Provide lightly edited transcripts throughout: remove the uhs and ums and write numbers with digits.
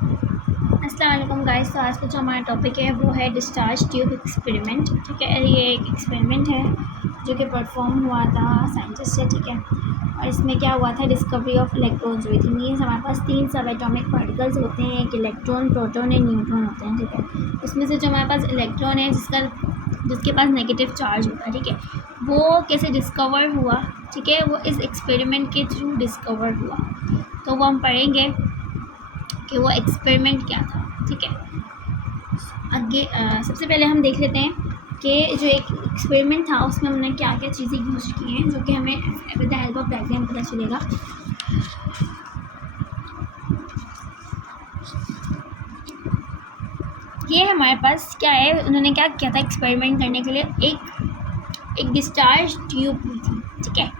अस्सलाम वालेकुम गाइस। तो आज का जो हमारा टॉपिक है वो है डिस्चार्ज ट्यूब एक्सपेरिमेंट। ठीक है, ये एक एक्सपेरिमेंट है जो कि परफॉर्म हुआ था साइंटिस्ट से। ठीक है, और इसमें क्या हुआ था, डिस्कवरी ऑफ इलेक्ट्रॉन्स हुई थी। मीन्स हमारे पास 3 सब एटॉमिक पार्टिकल्स होते हैं, एक इलेक्ट्रॉन, प्रोटॉन एंड न्यूट्रॉन होते हैं। ठीक है, उसमें से जो हमारे पास इलेक्ट्रॉन है जिसके पास नेगेटिव चार्ज होता है, ठीक है, वो कैसे डिस्कवर हुआ, ठीक है, वो इस एक्सपेरिमेंट के थ्रू डिस्कवर हुआ। तो वो हम पढ़ेंगे कि वो एक्सपेरिमेंट क्या था। ठीक है, आगे सबसे पहले हम देख लेते हैं कि जो एक एक्सपेरिमेंट था उसमें हमने क्या क्या चीज़ें यूज की हैं, जो कि हमें with the help of diagram पता चलेगा। ये हमारे पास क्या है, उन्होंने क्या किया था एक्सपेरिमेंट करने के लिए, एक डिस्चार्ज ट्यूब ली थी। ठीक है,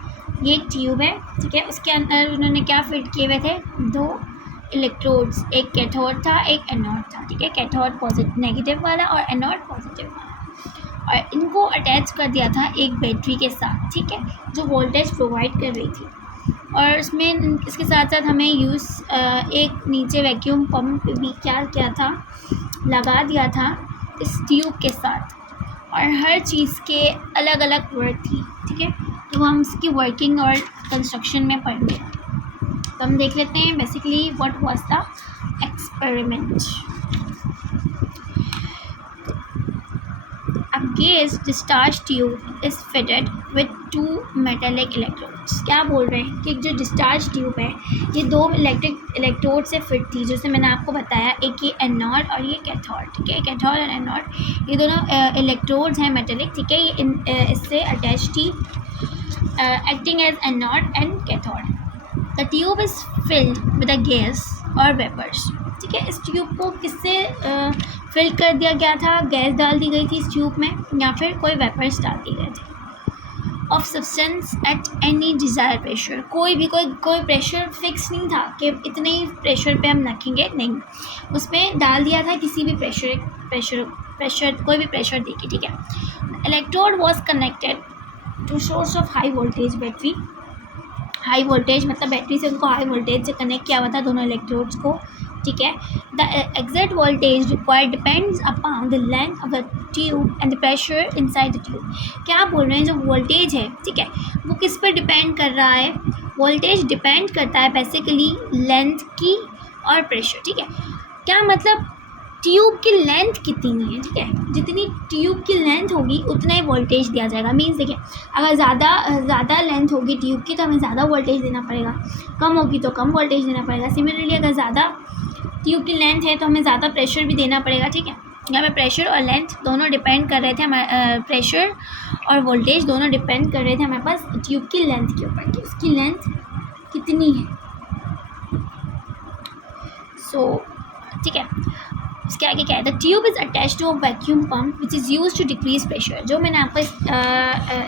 ये एक ट्यूब है। ठीक है, उसके अंदर उन्होंने क्या फिट किए हुए थे, 2 इलेक्ट्रोड्स, एक कैथोड था एक एनोड था। ठीक है, कैथोड पॉजिटिव नेगेटिव वाला और एनोड पॉजिटिव वाला, और इनको अटैच कर दिया था एक बैटरी के साथ। ठीक है, जो वोल्टेज प्रोवाइड कर रही थी। और उसमें इसके साथ साथ हमें एक नीचे वैक्यूम पंप भी क्या किया था, लगा दिया था इस ट्यूब के साथ, और हर चीज़ के अलग अलग वर्क थी। ठीक है, तो हम इसकी वर्किंग और कंस्ट्रक्शन में पढ़ेंगे। तो हम देख लेते हैं basically what was the experiment. A gas discharge tube is fitted with 2 metallic electrodes। क्या बोल रहे हैं कि जो डिस्चार्ज ट्यूब है ये 2 इलेक्ट्रिक इलेक्ट्रोड से फिट थी, जैसे मैंने आपको बताया, एक ये एनोड और ये कैथोड। ठीक है, कैथोड और एनोड ये दोनों इलेक्ट्रोड्स हैं मेटेलिक। ठीक है, ये इससे अटैच थी, acting as anode and cathode. The tube is filled with a gas or vapours. ठीक है, इस ट्यूब को किससे फिल कर दिया गया था, गैस डाल दी गई थी इस ट्यूब में, या फिर कोई वेपर्स डाल दिए गए थे। Of substance at any desire pressure, कोई प्रेशर फिक्स नहीं था कि इतने ही प्रेशर पे हम रखेंगे, नहीं, उसमें डाल दिया था किसी भी प्रेशर कोई भी प्रेशर देके। ठीक है, electrode was connected to source of high voltage battery. High voltage मतलब बैटरी से उनको हाई वोल्टेज से कनेक्ट किया हुआ था दोनों इलेक्ट्रोड्स को। ठीक है, the exact voltage required depends upon the length of the tube and the pressure inside the tube. क्या बोल रहे हैं, जो वोल्टेज है, ठीक है, वो किस पर डिपेंड कर रहा है, वोल्टेज डिपेंड करता है बेसिकली लेंथ की और प्रेशर। ठीक है, क्या मतलब, ट्यूब की लेंथ कितनी है, ठीक है, जितनी ट्यूब की लेंथ होगी उतना ही वोल्टेज दिया जाएगा। मीन्स देखिए, अगर ज़्यादा लेंथ होगी ट्यूब की तो हमें ज़्यादा वोल्टेज देना पड़ेगा, कम होगी तो कम वोल्टेज देना पड़ेगा। सिमिलरली अगर ज़्यादा ट्यूब की लेंथ है तो हमें ज़्यादा प्रेशर भी देना पड़ेगा। ठीक है, यहाँ पे प्रेशर और लेंथ दोनों डिपेंड कर रहे थे, हमारे प्रेशर और वोल्टेज दोनों डिपेंड कर रहे थे हमारे पास ट्यूब की लेंथ के ऊपर कि उसकी लेंथ कितनी है। ठीक है, इसके आगे क्या है, the tube is attach to a vacuum pump which is use to decrease pressure. जो मैंने आपको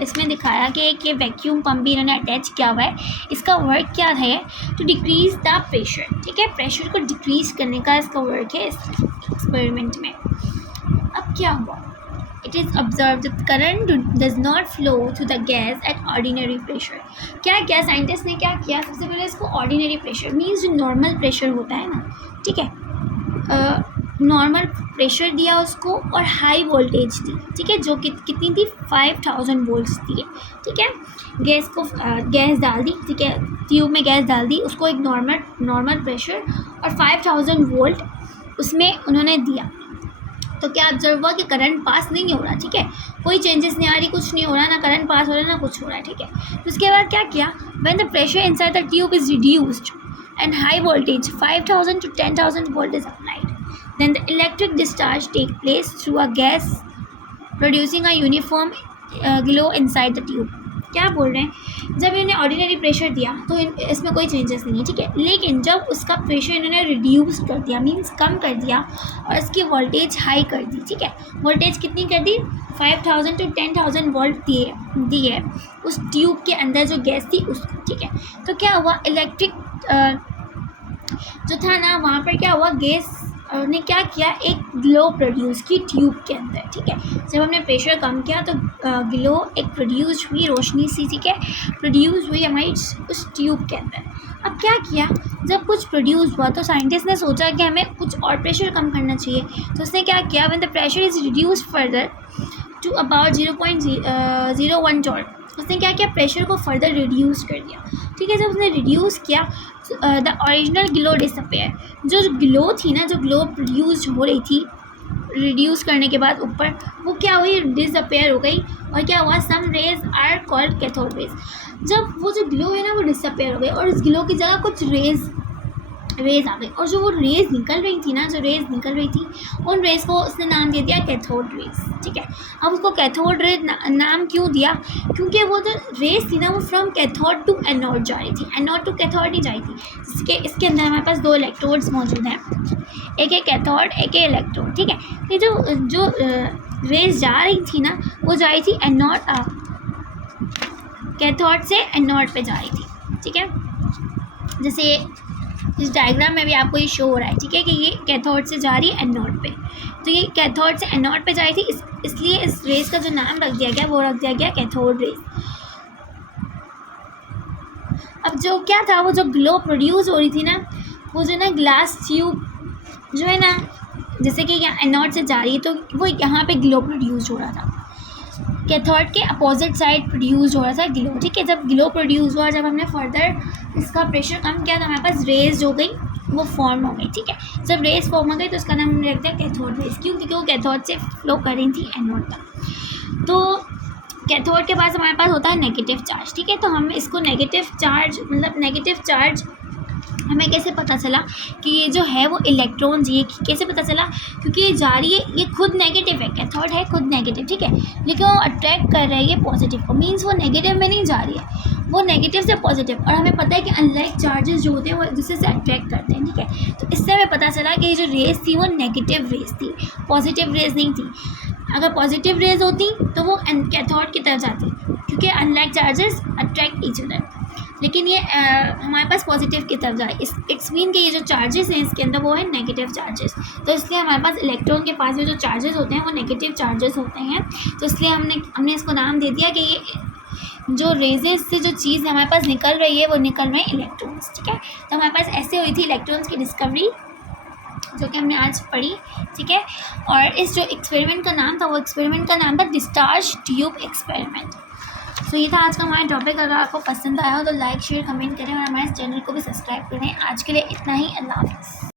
इसमें दिखाया कि एक ये वैक्यूम पम्प भी इन्होंने अटैच किया हुआ है, इसका वर्क क्या है, टू डिक्रीज द प्रेशर। ठीक है, प्रेशर को डिक्रीज करने का इसका वर्क है इस एक्सपेरिमेंट में। अब क्या हुआ, it is observe that current does not flow through the gas at ordinary pressure. क्या साइंटिस्ट ने क्या किया, सबसे पहले इसको ऑर्डिनरी प्रेशर मीन्स जो नॉर्मल प्रेशर होता है ना, ठीक है, नॉर्मल प्रेशर दिया उसको और हाई वोल्टेज दी। ठीक है, जो कि कितनी थी, 5000 वोल्ट्स थी। ठीक है, गैस डाल दी। ठीक है, ट्यूब में गैस डाल दी, उसको एक नॉर्मल प्रेशर और 5000 वोल्ट उसमें उन्होंने दिया। तो क्या ऑब्जर्व हुआ कि करंट पास नहीं हो रहा। ठीक है, कोई चेंजेस नहीं आ रही, कुछ नहीं हो रहा, ना करंट पास हो रहा है ना कुछ हो रहा है। ठीक है, तो उसके बाद क्या किया, when the pressure inside the tube is reduced and high voltage 5000 to 10000 volt is applied, then the electric discharge take place through a gas producing a uniform glow inside the tube। क्या बोल रहे हैं, जब इन्हें ordinary pressure दिया तो इसमें कोई चेंजेस नहीं है। ठीक है, लेकिन जब उसका प्रेशर इन्होंने रिड्यूस कर दिया, मीन्स कम कर दिया, और इसकी वोल्टेज हाई कर दी। ठीक है, वोल्टेज कितनी कर दी, 5000 to 10000 वोल्ट दी है उस ट्यूब के अंदर जो गैस थी उसको। ठीक है, तो क्या हुआ, इलेक्ट्रिक जो था ना, वहाँ पर क्या हुआ, गैस और उन्हें क्या किया, एक ग्लो प्रोड्यूस की ट्यूब के अंदर, ठीक है। जब हमने प्रेशर कम किया तो ग्लो एक प्रोड्यूस हुई, रोशनी सी, ठीक है, प्रोड्यूस हुई हमारी उस ट्यूब के अंदर। अब क्या किया, जब कुछ प्रोड्यूस हुआ तो साइंटिस्ट ने सोचा कि हमें कुछ और प्रेशर कम करना चाहिए, तो उसने क्या किया, when the pressure is reduce further to about 0.01 joule, उसने क्या किया, प्रेशर को फर्दर रिड्यूस कर दिया, ठीक है। जब उसने रिड्यूस किया द ओरिजिनल ग्लो डिसअपेयर, जो ग्लो थी ना, जो ग्लो प्रोड्यूस हो रही थी रिड्यूस करने के बाद ऊपर, वो क्या हुई, डिसअपेयर हो गई। और क्या हुआ, some rays are called cathode rays. जब वो जो ग्लो है ना वो डिसअपेयर हो गई और उस ग्लो की जगह कुछ रेज आ गई, और जो वो रेज निकल रही थी ना, जो रेज निकल रही थी, उन रेज को उसने नाम दे दिया कैथोड रेज, ठीक है। अब उसको कैथोड रेज नाम क्यों दिया, क्योंकि वो जो रेज थी ना वो फ्रॉम कैथोड टू एनोड जा रही थी, एनोड टू कैथोड नहीं जा रही थी। इसके अंदर हमारे पास 2 इलेक्ट्रोड्स मौजूद हैं, एक है कैथोड, एक है इलेक्ट्रोड, ठीक है। ये जो रेज जा रही थी ना वो जा रही थी एनोड, कैथोड से एनोड पे जा रही थी, ठीक है। जैसे इस डायग्राम में भी आपको ये शो हो रहा है, ठीक है, कि ये कैथोड से जा रही है एनोड पे, तो ये कैथोड से एनोड पे जा रही थी, इसलिए इस रेस का जो नाम रख दिया गया वो रख दिया गया कैथोड रेस। अब जो क्या था, वो जो ग्लो प्रोड्यूस हो रही थी ना, वो जो ना ग्लास ट्यूब जो है ना, जैसे कि यहाँ एनोड से जा रही है तो वो यहाँ पे ग्लो प्रोड्यूस हो रहा था, कैथोड के अपोजिट साइड प्रोड्यूस हो रहा था ग्लो, ठीक है। जब ग्लो प्रोड्यूस हुआ, जब हमने फर्दर इसका प्रेशर कम किया तो हमारे पास रेज हो गई, वो फॉर्म हो गई, ठीक है। जब रेज फॉर्म हो गई तो उसका नाम हमने रख दिया कैथोड रेज, क्यों, क्योंकि वो कैथोड से फ्लो कर रही थी एनोड तक। तो कैथोड के पास हमारे पास होता है नेगेटिव चार्ज, ठीक है। तो हम इसको नेगेटिव चार्ज हमें कैसे पता चला कि ये जो है वो इलेक्ट्रॉन्स, ये कैसे पता चला, क्योंकि ये जा रही है, ये खुद नेगेटिव है, कैथोड है खुद नेगेटिव, ठीक है, लेकिन वो अट्रैक्ट कर रहा है ये पॉजिटिव को, मीन्स वो नेगेटिव में नहीं जा रही है, वो नेगेटिव से पॉजिटिव। और हमें पता है कि अनलाइक चार्जेस जो होते हैं वो एक दूसरे से अट्रैक्ट करते हैं, ठीक है। तो इससे हमें पता चला कि ये जो रेस थी वो नेगेटिव रेस थी, पॉजिटिव रेस नहीं थी। अगर पॉजिटिव रेज होती तो वो कैथोड की तरफ जाती, क्योंकि unlike charges attract each other, लेकिन ये हमारे पास पॉजिटिव की तरफ जाए, इट्स मीन कि ये जो चार्जेस हैं इसके अंदर वो है नेगेटिव चार्जेस, तो इसलिए हमारे पास इलेक्ट्रॉन के पास जो चार्जेस होते हैं वो नेगेटिव चार्जेस होते हैं। तो इसलिए हमने इसको नाम दे दिया कि ये जो रेजेस से जो चीज़ हमारे पास निकल रही है वो निकल रहे हैं इलेक्ट्रॉन्स, ठीक है। तो हमारे पास ऐसे हुई थी इलेक्ट्रॉन्स की डिस्कवरी, जो कि हमने आज पढ़ी, ठीक है। और इस जो एक्सपेरिमेंट का नाम था, वो एक्सपेरिमेंट का नाम था डिस्चार्ज ट्यूब एक्सपेरिमेंट। तो ये था आज का हमारा टॉपिक। अगर आपको पसंद आया हो तो लाइक शेयर कमेंट करें और हमारे चैनल को भी सब्सक्राइब करें। आज के लिए इतना ही, अल्लाह हाफ़िज़।